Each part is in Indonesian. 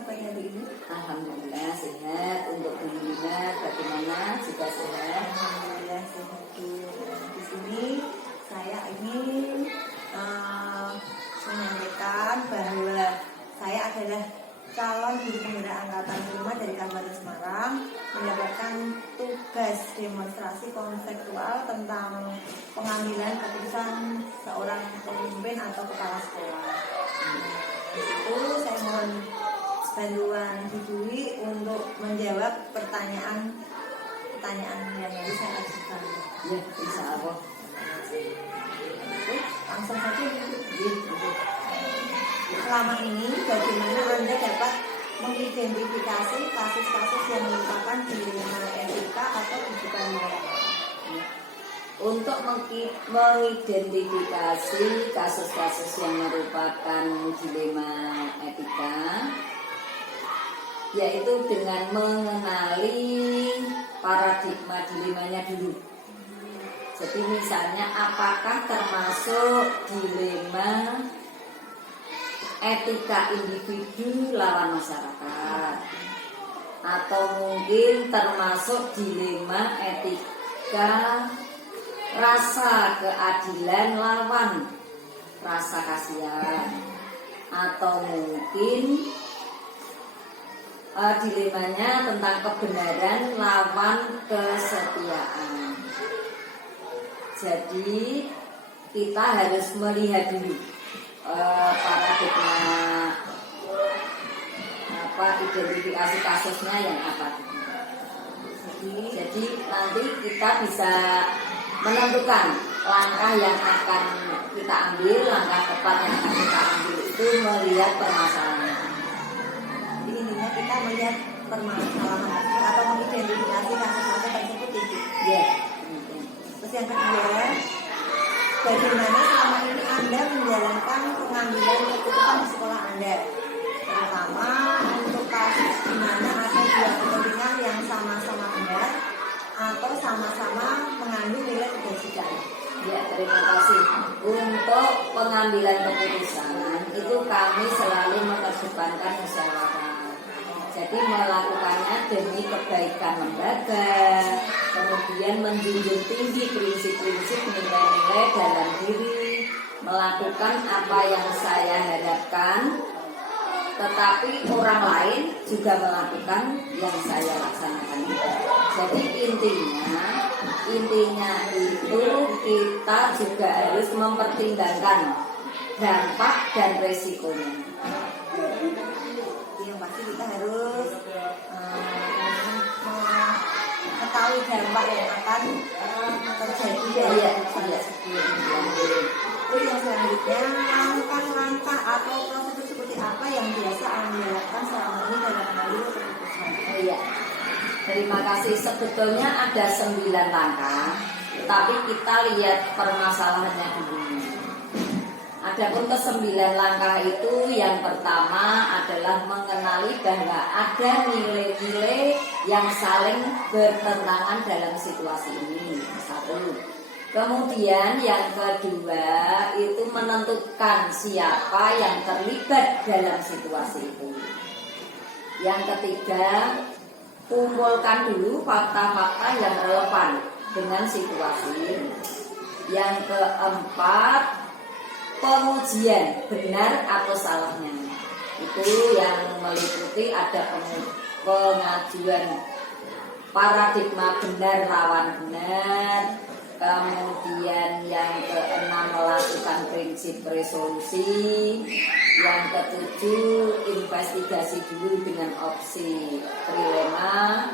kabarnya hari ini? Alhamdulillah sehat. Untuk Bu Lina bagaimana? Juga sehat. Alhamdulillah sehat Bu. Di sini saya ingin menyampaikan bahwa saya adalah calon guru pembina angkatan 5 dari Kabupaten Semarang, mendapatkan tugas demonstrasi konseptual tentang pengambilan keputusan seorang pemimpin atau kepala sekolah. Di situ saya mohon bantuan Bu Dwi untuk menjawab pertanyaan yang tadi saya ajukan. Ya, insya Allah. Langsung saja Bu. Selama ini bagaimana Anda dapat mengidentifikasi kasus-kasus yang merupakan dilema etika atau rujukan moral? Untuk mengidentifikasi kasus-kasus yang merupakan dilema etika, yaitu dengan mengenali paradigma dilemanya dulu. Jadi misalnya apakah termasuk dilema etika individu lawan masyarakat, atau mungkin termasuk dilema etika rasa keadilan lawan rasa kasihan, atau mungkin dilemanya tentang kebenaran lawan kesetiaan. Jadi kita harus melihat dulu paradigma identifikasi kasusnya yang apa. Jadi nanti kita bisa menentukan langkah yang akan kita ambil, langkah tepat yang akan kita ambil itu melihat permasalahan. Jadi intinya kita melihat permasalahan atau mengidentifikasi kasus-kasus tersebut itu. Ya. Terus yang kedua, bagaimana selama ini Anda menjalankan pengambilan keputusan di sekolah Anda, terutama untuk kasus di mana ada dua kepentingan yang sama-sama benar atau sama-sama mengandung nilai kebajikan. Ya, terima kasih. Untuk pengambilan keputusan itu kami selalu mengedepankan musyawarah. Jadi melakukannya demi kebaikan lembaga, kemudian menjunjung tinggi prinsip-prinsip nilai-nilai dalam diri, melakukan apa yang saya harapkan, tetapi orang lain juga melakukan yang saya laksanakan. Jadi intinya itu kita juga harus mempertimbangkan dampak dan resikonya. Yang pasti kita harus mengetahui dampak yang akan terjadi dari keputusan tersebut. Terus yang selanjutnya, langkah-langkah atau prosedur seperti apa yang biasa Anda lakukan selama ini dalam mengambil keputusan? Iya, terima kasih. Sebetulnya ada 9 langkah, tapi kita lihat permasalahannya dulu. Adapun ke-9 langkah itu yang pertama adalah mengenali bahwa ada nilai-nilai yang saling bertentangan dalam situasi ini. 1. Kemudian yang kedua itu menentukan siapa yang terlibat dalam situasi itu. Yang ketiga, kumpulkan dulu fakta-fakta yang relevan dengan situasi. Yang keempat, pengujian benar atau salahnya. Itu yang meliputi ada pengajuan paradigma benar lawan benar. Kemudian yang keenam melakukan prinsip resolusi. Yang ketujuh investigasi dulu dengan opsi trilema.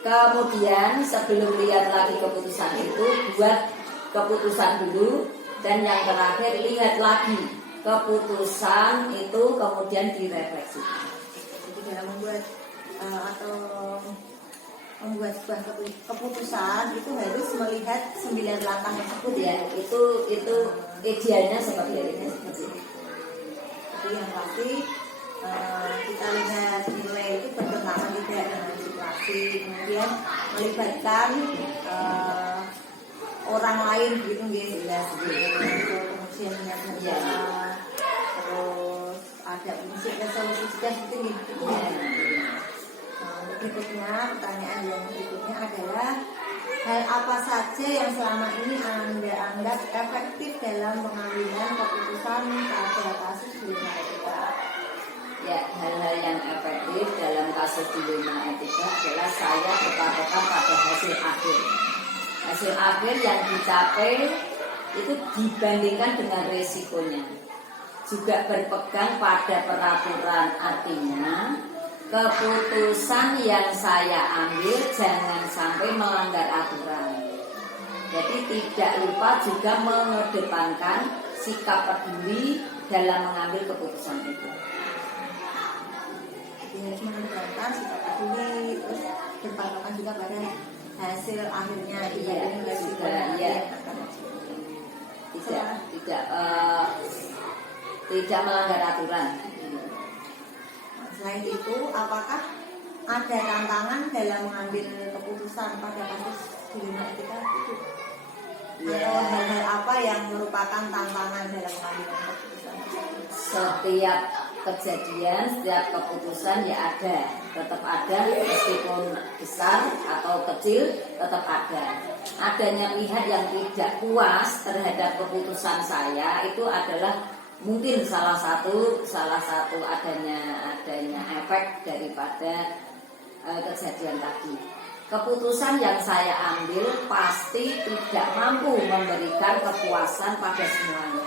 Kemudian sebelum lihat lagi keputusan itu, buat keputusan dulu. Dan yang terakhir lihat lagi keputusan itu kemudian direfleksi. Jadi dalam membuat sebuah keputusan itu harus melihat 9 langkah tersebut ya. Itu idealnya seperti ini. Jadi yang pasti kita lihat nilai itu bertentangan tidak dengan situasi, kemudian melibatkan orang lain gitu ya. Kemudian terus ada prinsip resolusi berikutnya, pertanyaan yang berikutnya adalah hal apa saja yang selama ini Anda anggap efektif dalam pengambilan keputusan pada kasus dilema etika? Ya, hal-hal yang efektif dalam kasus dilema etika adalah saya berpatokan pada hasil akhir. Hasil akhir yang dicapai itu dibandingkan dengan resikonya. Juga berpegang pada peraturan, artinya keputusan yang saya ambil jangan sampai melanggar aturan. Jadi tidak lupa juga mengedepankan sikap peduli dalam mengambil keputusan itu. Jadi harus mengedepankan sikap peduli, terus berpatokan juga pada hasil akhirnya dibanding resiko yang akan tidak melanggar aturan. Selain itu, apakah ada tantangan dalam mengambil keputusan pada kasus dilema etika itu? Atau hal-hal apa yang merupakan tantangan dalam mengambil keputusan? Setiap kejadian, setiap keputusan ya ada, tetap ada, meskipun besar atau kecil tetap ada. Adanya pihak yang tidak puas terhadap keputusan saya itu adalah mungkin salah satu adanya efek daripada kejadian tadi. Keputusan yang saya ambil pasti tidak mampu memberikan kepuasan pada semuanya.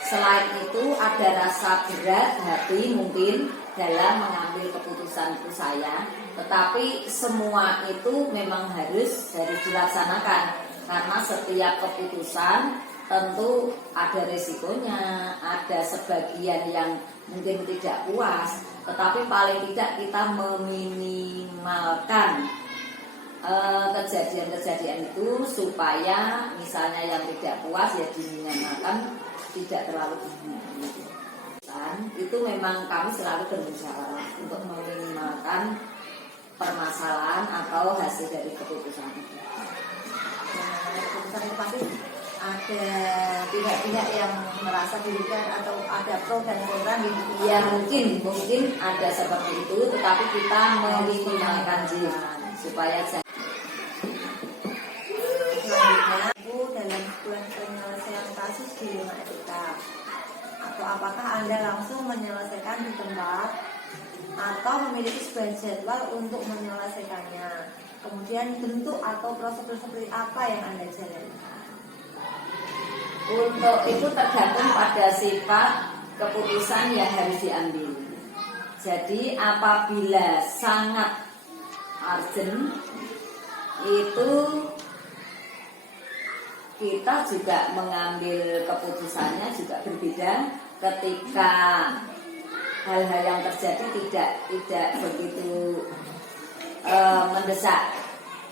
Selain itu ada rasa berat hati mungkin dalam mengambil keputusan itu saya, tetapi semua itu memang harus dilaksanakan karena setiap keputusan tentu ada resikonya, ada sebagian yang mungkin tidak puas, tetapi paling tidak kita meminimalkan kejadian-kejadian itu supaya misalnya yang tidak puas ya diminimalkan, tidak terlalu tinggi. Itu memang kami selalu bermusyawarah untuk meminimalkan permasalahan atau hasil dari keputusan itu. Keputusan itu pasti ada pihak-pihak yang merasa dirugikan atau ada pro dan kontra gitu. Ya mungkin ada seperti itu, tetapi kita meminimalkan supaya selanjutnya dalam sebuah penyelesaian kasus dilema etika, atau apakah Anda langsung menyelesaikan di tempat atau memiliki sebuah jadwal untuk menyelesaikannya, kemudian bentuk atau prosedur seperti apa yang Anda jalankan? Untuk itu tergantung pada sifat keputusan yang harus diambil. Jadi apabila sangat urgent itu kita juga mengambil keputusannya juga berbeda ketika hal-hal yang terjadi tidak begitu mendesak.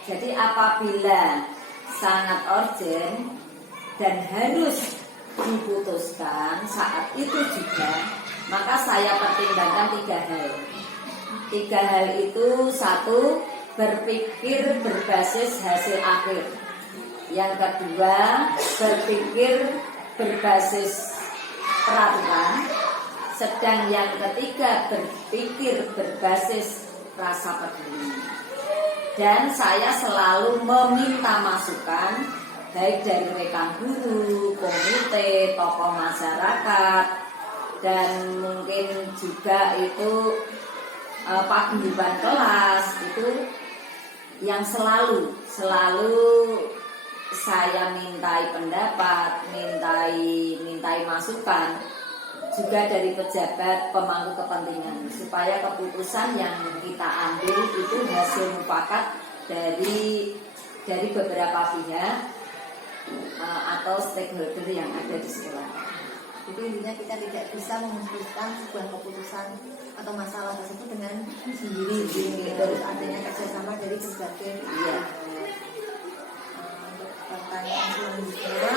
Jadi apabila sangat urgent dan harus diputuskan saat itu juga, maka saya pertimbangkan 3 hal. 3 hal itu: 1, berpikir berbasis hasil akhir. Yang kedua, berpikir berbasis peraturan. Sedang yang ketiga, berpikir berbasis rasa peduli. Dan saya selalu meminta masukan baik dari rekan guru, komite, tokoh masyarakat, dan mungkin juga itu paguyuban kelas, itu yang selalu saya mintai pendapat, mintai masukan juga dari pejabat pemangku kepentingan supaya keputusan yang kita ambil itu hasil mufakat dari beberapa pihak atau stakeholder yang ada di sekolah. Jadi intinya kita tidak bisa memutuskan sebuah keputusan atau masalah tersebut dengan sendiri. Harus adanya kerjasama dari berbagai pihak. Pertanyaan selanjutnya,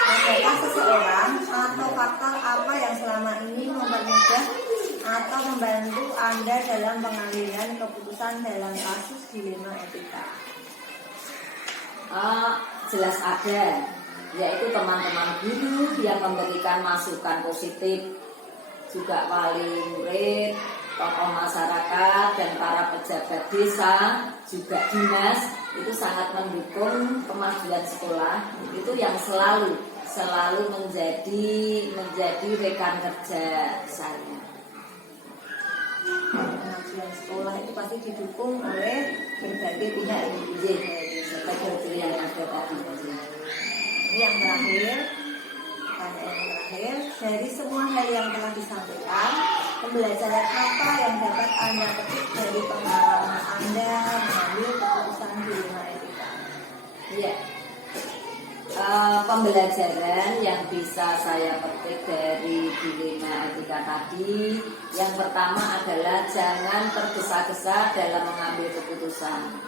apakah seseorang atau faktor apa yang selama ini mempermudah atau membantu Anda dalam pengambilan keputusan dalam kasus dilema etika? Jelas ada, yaitu teman-teman guru yang memberikan masukan positif, juga wali murid, tokoh masyarakat masyarakat dan para pejabat desa juga dinas itu sangat mendukung kemajuan sekolah. Itu yang selalu menjadi rekan kerja saya. Kemajuan sekolah itu pasti didukung oleh berbagai pihak. Seperti yang ada tadi. Ini yang terakhir, pertanyaan yang terakhir, dari semua hal yang telah disampaikan, pembelajaran apa yang dapat Anda petik dari pengalaman Anda mengambil keputusan dilema etika? Iya. Pembelajaran yang bisa saya petik dari dilema etika tadi, yang pertama adalah jangan tergesa-gesa dalam mengambil keputusan.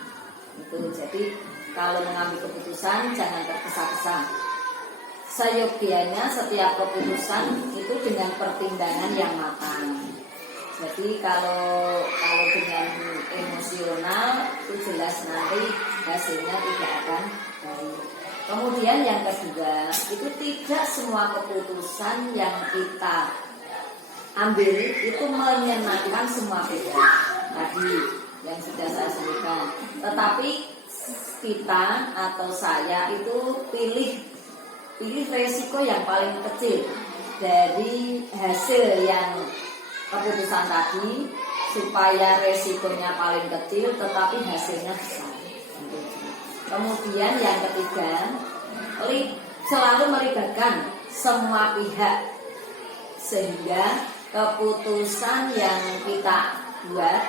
Itu jadi kalau mengambil keputusan jangan tergesa-gesa. Seyogianya setiap keputusan itu dengan pertimbangan yang matang. Jadi kalau dengan emosional itu jelas nanti hasilnya tidak akan baik. Kemudian yang kedua, itu tidak semua keputusan yang kita ambil itu menyenangkan semua pihak. Tadi yang sudah saya sebutkan. Tetapi kita atau saya itu pilih resiko yang paling kecil dari hasil yang keputusan tadi supaya resikonya paling kecil tetapi hasilnya besar. Kemudian yang ketiga, selalu melibatkan semua pihak sehingga keputusan yang kita buat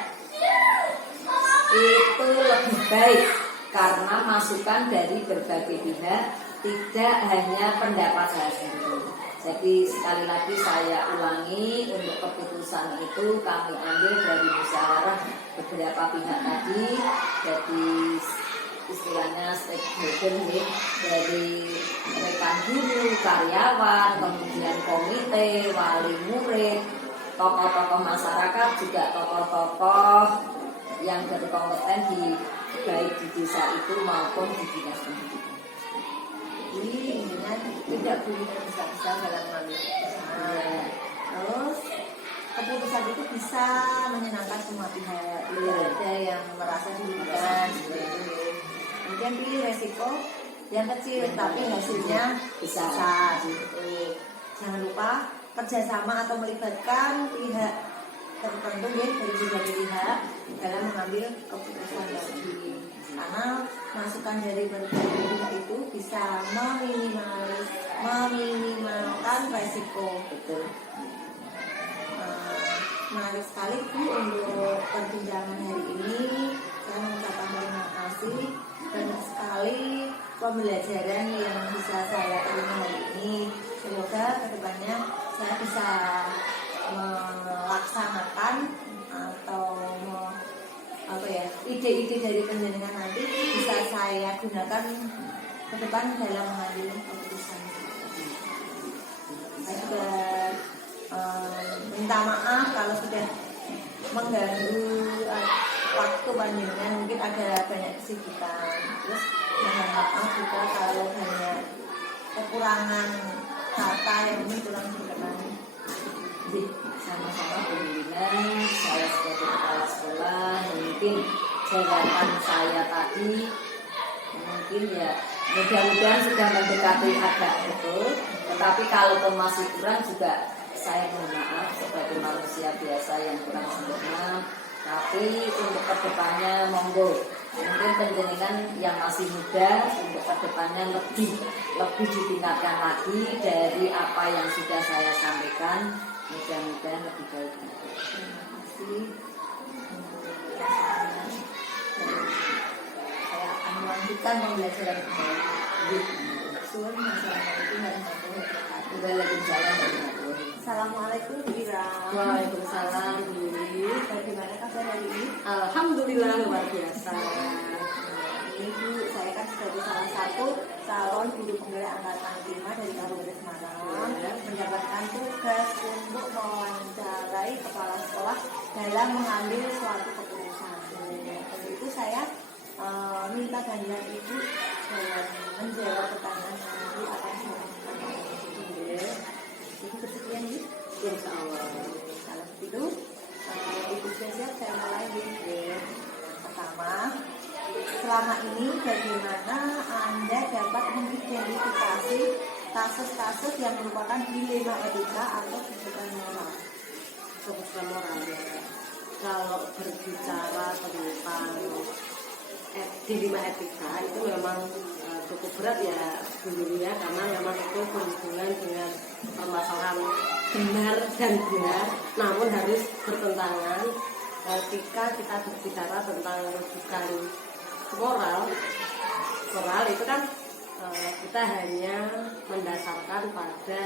itu lebih baik karena masukan dari berbagai pihak, tidak hanya pendapat saya sendiri. Jadi sekali lagi saya ulangi, untuk keputusan itu kami ambil dari musyawarah beberapa pihak tadi. Jadi istilahnya stakeholder dari rekan guru, karyawan, kemudian komite, wali murid, tokoh-tokoh masyarakat, juga tokoh-tokoh yang berkompeten di baik di desa itu maupun di dinas pendidikan. Jadi intinya tidak boleh tergesa-gesa dalam mengambil keputusan. Terus keputusan itu bisa menyenangkan semua pihak, tidak ada yang merasa dirugikan. Kemudian pilih resiko yang kecil tapi hasilnya besar. Jangan lupa kerjasama atau melibatkan pihak tertentu ya, dari berbagai pihak dalam mengambil keputusan tadi. Karena masukan dari berbagai pihak itu bisa meminimalkan resiko. Betul. Menarik sekali Bu untuk perbincangan hari ini. Saya mengucapkan terima kasih. Banyak sekali pembelajaran yang bisa saya terima hari ini. Semoga kedepannya saya bisa melaksanakan atau ide-ide dari penjenengan nanti bisa saya gunakan ke depan dalam mengambil keputusan. Saya juga minta maaf kalau sudah mengganggu waktu panjenengan, mungkin ada banyak kesibukan. Terus mohon maaf juga kalau banyak kekurangan kata yang ini kurang berkenan. Sama-sama Bu Lina, saya sebagai kepala sekolah mungkin jabatan saya tadi mungkin ya mudah-mudahan sudah mendekati agak betul, tetapi kalau masih kurang juga saya mohon maaf sebagai manusia biasa yang kurang sempurna. Tapi untuk kedepannya monggo, mungkin penjenengan yang masih muda untuk kedepannya lebih ditingkatkan lagi dari apa yang sudah saya sampaikan. Mudah-mudahan lebih baik. Terima kasih. Saya akan melanjutkan pembelajaran ini. Assalamualaikum warahmatullahi wabarakatuh. Waalaikumsalam. Assalamualaikum Bu Ira. Waalaikumsalam Bu Yuli. Bagaimana kabar hari ini? Alhamdulillah luar biasa. Ini Bu, saya kan sebagai salah satu calon guru penggerak angkatan 5 dari Kabupaten Semarang mendapatkan tugas untuk mewawancarai kepala sekolah dalam mengambil suatu keputusan. Dan itu saya minta bantuan Ibu dalam menjawab pertanyaan yang nanti akan saya lakukan. Itu bersekian Bu. Insya Allah. Kalau begitu, Ibu siap-siap saya selama ini bagaimana Anda dapat mengidentifikasi kasus-kasus yang merupakan dilema etika atau kebutuhan moral? Kebutuhan moral ya. Kalau berbicara tentang dilema etika itu memang cukup berat ya dulunya, karena memang itu berhubungan dengan permasalahan benar dan benar, namun harus bertentangan. Ketika kita berbicara tentang rujukan moral itu kan kita hanya mendasarkan pada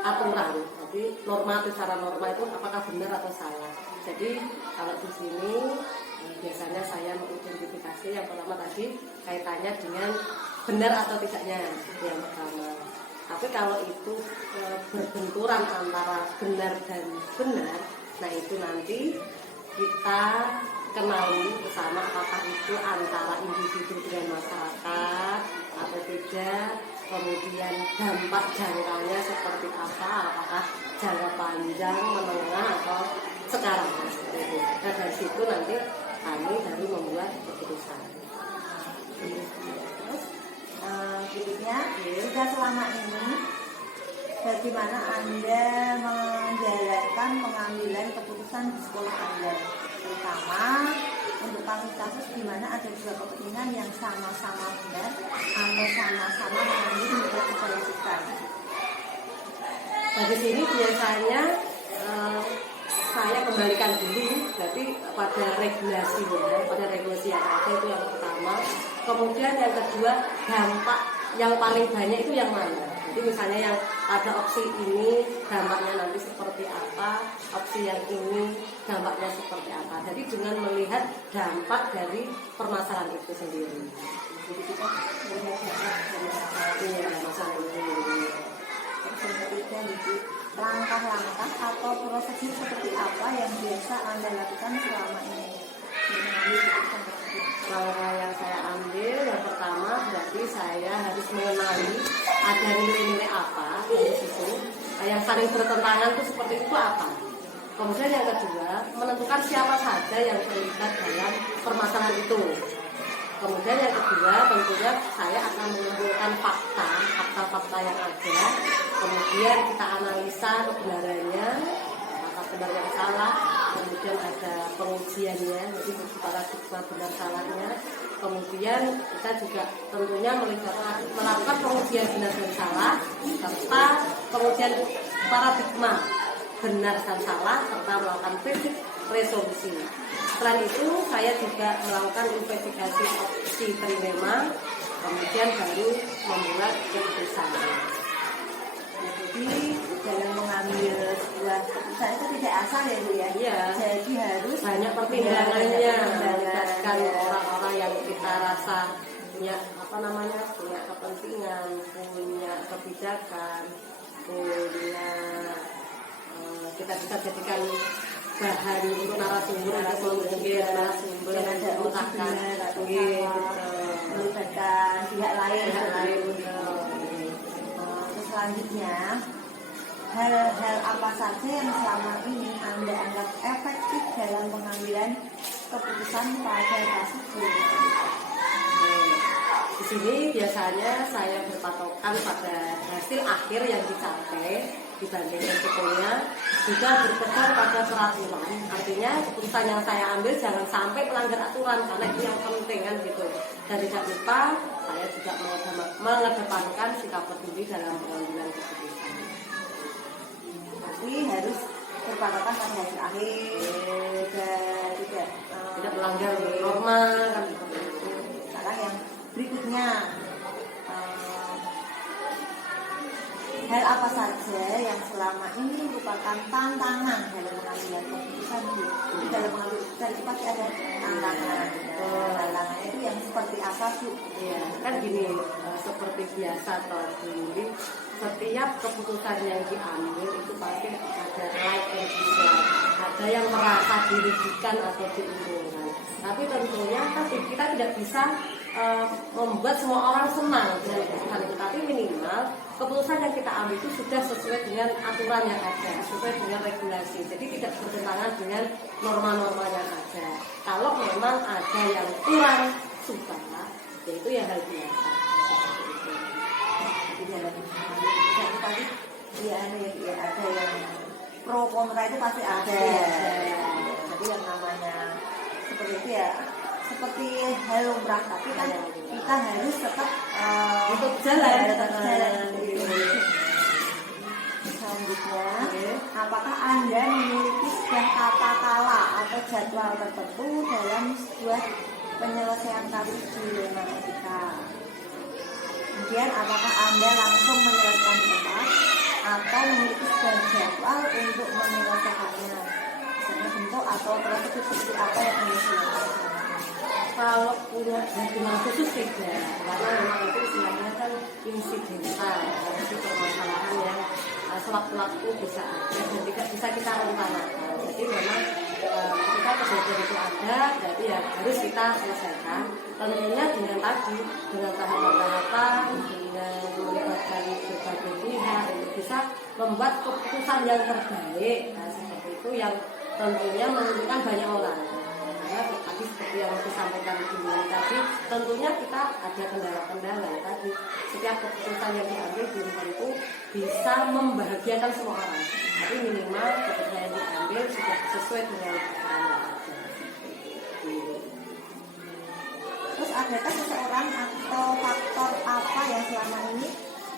aturan. Jadi normatif, secara norma itu apakah benar atau salah. Jadi kalau di sini biasanya saya mengidentifikasi yang pertama tadi kaitannya dengan benar atau tidaknya yang pertama. Tapi kalau itu berbenturan antara benar dan benar, nah itu nanti kita kenali bersama apakah itu antara individu dengan masyarakat atau tidak, kemudian dampak jangkanya seperti apa, apakah jangka panjang, menengah atau sekarang. Dan dari situ nanti kami baru membuat keputusan. Terus berikutnya, sudah selama ini bagaimana Anda menjalankan pengambilan keputusan di sekolah Anda, terutama untuk kasus-kasus di mana ada dua kepentingan yang sama-sama benar atau sama-sama mengambil nilai kebajikan. Nah di sini biasanya saya kembalikan dulu, berarti pada regulasinya, pada regulasi yang ada itu yang pertama. Kemudian yang kedua, dampak yang paling banyak itu yang mana? Jadi misalnya yang ada opsi ini dampaknya nanti seperti apa, opsi yang ini dampaknya seperti apa. Jadi dengan melihat dampak dari permasalahan itu sendiri. Jadi kita melihat masalah itu. Yang ketiga itu langkah-langkah atau prosedur seperti apa yang biasa Anda lakukan selama ini mengambil keputusan tersebut? Langkah yang saya ambil yang pertama berarti saya harus mengenali ada nilai-nilai apa di situ, yang saling bertentangan itu seperti itu apa. Kemudian yang kedua, menentukan siapa saja yang terlibat dalam permasalahan itu. Kemudian yang kedua, tentunya saya akan mengumpulkan fakta yang ada. Kemudian kita analisa kebenarannya, apakah benar yang salah. Kemudian ada pengujiannya, jadi paradigma benar salahnya. Kemudian kita juga tentunya melakukan pengujian benar dan salah, serta pengujian paradigma benar dan salah, serta melakukan prinsip resolusi. Selain itu saya juga melakukan investigasi opsi trilema, kemudian baru membuat keputusan. Jadi dalam mengambil sebuah keputusan itu tidak asal ya Bu ya? Iya. Jadi harus Banyak pertimbangannya, melibatkan orang-orang yang kita rasa punya punya kepentingan, punya kebijakan, punya kita bisa jadikan bahan untuk narasumber melibatkan pihak lain. Terus selanjutnya, hal-hal apa saja yang selama ini Anda anggap efektif dalam pengambilan keputusan pada kasus ini? Di sini biasanya saya berpatokan pada hasil akhir yang dicapai dibanding resikonya, juga berpegang pada peraturan. Artinya keputusan yang saya ambil jangan sampai melanggar aturan, karena itu yang penting kan gitu. Dan tidak lupa saya juga mengedepankan sikap peduli dalam pengambilan keputusan. Tapi harus berpatokan pada hasil akhir, tidak melanggar norma kan. Sekarang yang berikutnya, hal apa saja yang selama ini merupakan tantangan dalam pengambilan keputusan? Jadi dalam mengambil keputusan itu pasti ada tantangan. Tantangannya itu yang seperti apa Bu? Iya, kan gini, seperti biasa atau dulu, setiap keputusan yang diambil itu pasti ada right and dislike. Ada yang merasa dirugikan atau diuntungkan. Tapi tentunya kan kita tidak bisa membuat semua orang senang dengan keputusan itu. Tapi minimal keputusan yang kita ambil itu sudah sesuai dengan aturan yang ada, sesuai dengan regulasi. Jadi tidak bertentangan dengan norma-norma yang ada. Kalau memang ada yang kurang suka, yaitu ya hal biasa. Jadi dalam jadi tadi ya ada yang pro kontra itu pasti ada. Jadi yang namanya seperti itu ya, seperti hal lumrah, tapi kan kita harus tetap Untuk jalan. Selanjutnya, apakah Anda memiliki sebuah tata kala atau jadwal tertentu dalam sebuah penyelesaian kasus dilema etika? Kemudian, apakah Anda langsung menyelesaikan cepat atau memiliki sebuah jadwal untuk menyelesaikannya? Misalnya bentuk atau prosedur seperti apa yang Anda silakan? Kalau punya jadwal khusus tidak, karena memang itu istilahnya kan insidental, itu permasalahan yang sewaktu-waktu bisa ada dan tidak bisa kita rencanakan. Jadi memang ketika kejadian itu ada, berarti ya harus kita selesaikan. Tentunya dengan tadi, dengan tahapan-tahapan, dengan melibatkan berbagai pihak untuk bisa membuat keputusan yang terbaik. Nah, seperti itu yang tentunya menentukan banyak orang. Tadi seperti yang disampaikan Ibu tadi, tentunya kita ada kendala-kendala ya tadi. Setiap keputusan yang diambil belum tentu bisa membahagiakan semua orang. Tapi minimal keputusan yang diambil sudah sesuai dengan yang ada. Terus adakah seseorang atau faktor apa yang selama ini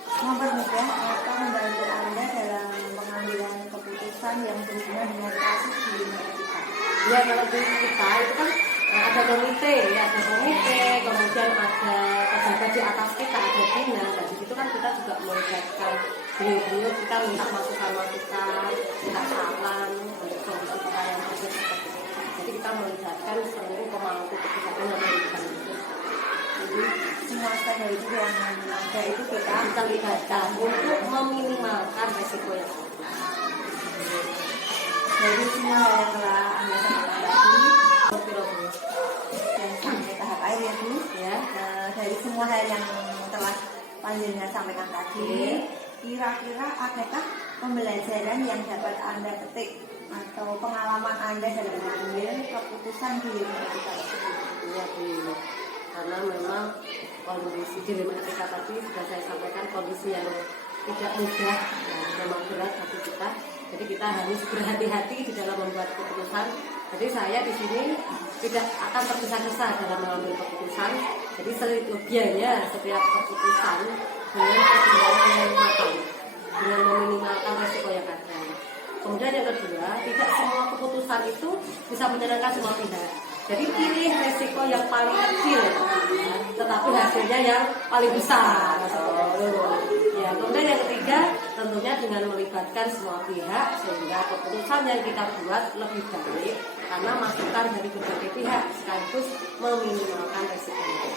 mempermudah atau membantu Anda dalam pengambilan keputusan yang berhubungan dengan kasus dilema etika? Ya kalau di kita itu kan ada komite, ya ada komite, kemudian ada pejabat di atas kita, ada bina. Dan di situ kan kita juga melibatkan beliau-beliau, kita minta masukan-masukan, minta saran untuk solusi kita yang ada seperti itu. Jadi kita melibatkan seluruh pemangku kebijakan yang memberikan itu. Jadi Semua stakeholder itu yang ada itu kita libatkan untuk meminimalkan resiko yang ada. dari semua hal yang telah Anda sampaikan tadi dan sampai tahap akhir ya Bu ya. Dari semua hal yang telah Panjenengan sampaikan tadi, kira-kira adakah pembelajaran yang dapat Anda petik atau pengalaman Anda dalam mengambil keputusan dilema etika tersebut? Iya Bu, karena memang kondisi dilema etika tadi sudah saya sampaikan, kondisi yang tidak mudah, memang berat bagi kita. Jadi kita harus berhati-hati di dalam membuat keputusan. Jadi saya di sini tidak akan tergesa-gesa dalam mengambil keputusan. Jadi selebihannya setiap keputusan dengan pertimbangan yang matang, dengan meminimalkan resiko yang ada. Kemudian yang kedua, tidak semua keputusan itu bisa menyenangkan semua pihak. Jadi pilih resiko yang paling kecil, tetapi hasilnya yang paling besar. Ya, kemudian yang ketiga, tentunya dengan melibatkan semua pihak sehingga keputusan yang kita buat lebih baik karena masukan dari berbagai pihak sekaligus meminimalkan resiko.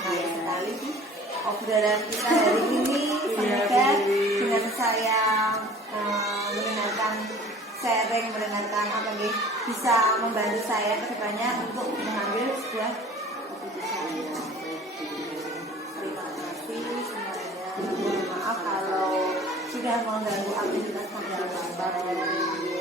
Baik sekali sih obrolan kita hari ini. Semoga dengan saya mendengarkan sharing, mendengarkan apa nih bisa membantu saya ke depannya untuk mengambil sebuah keputusan. Terima kasih semuanya. Mohon maaf kalau sudah mengganggu aktivitas masyarakat.